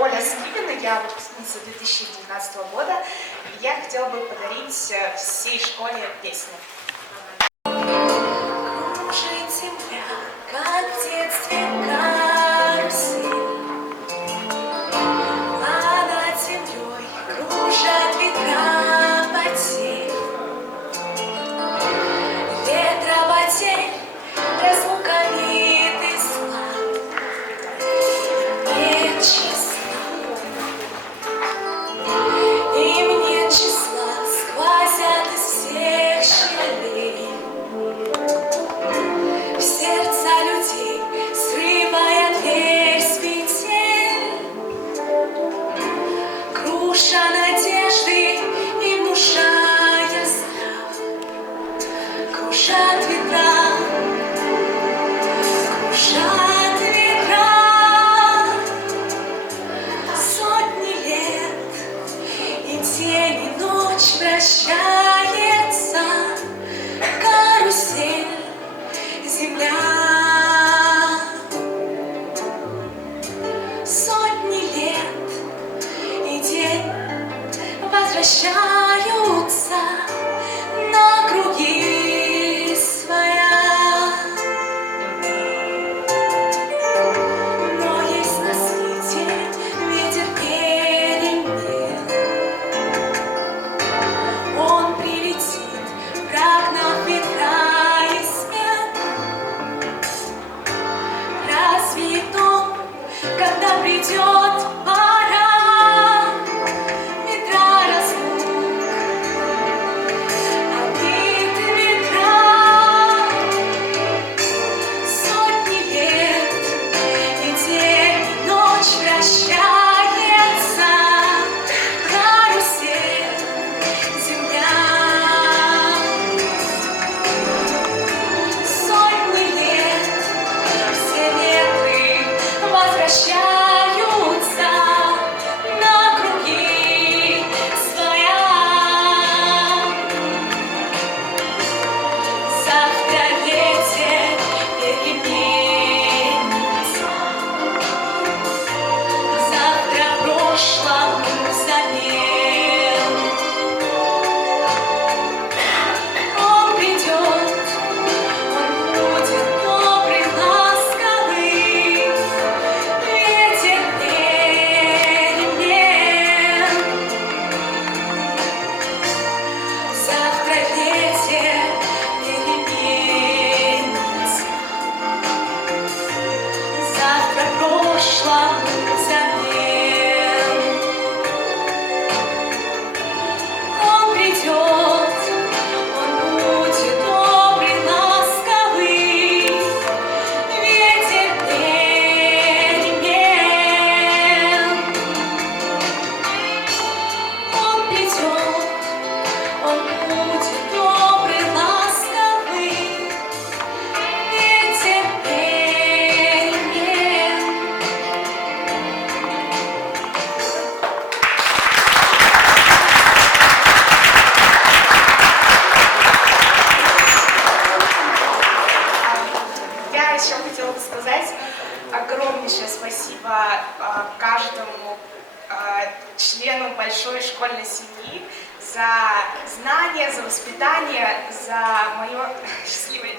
Оля Скибина, я выпускница 2019 года. И я хотела бы подарить всей школе песню. Кружит земля, как в детстве карусель, а над землей кружат ветра потерь. Ветропотерь разлуками ты зла, нет числа, им нет числа, сквозят из всех щелей в сердца людей, срывая дверь с петель, круша надежды и внушая страх, кружат ветра, кружат ветра. Сотни лет и день, и ночь вращается карусель земля. Сотни лет и день возвращаются на круги своя. Но есть на свете ветер перемен, он прилетит, прогнав ветра и смен. Развеет он, когда придет пора ветра разлук, обид ветра. Сотни лет и день, и ночь вращается карусель земля. Сотни лет все ветры возвращаются на круги своя. Завтра ветер переменится, завтра прошлому замен. Он придет, он будет добрый, ласковый, ветер перемен. Завтра ветер переменится, завтра прошлому замен. Он придет, он будет добрый, ласковый, ветер перемен. Он придет, он будет добрый, ласковый, ветер перемен. Я еще хотела бы сказать огромнейшее спасибо каждому члену большой школьной семьи за знания, за воспитание, за мое счастливое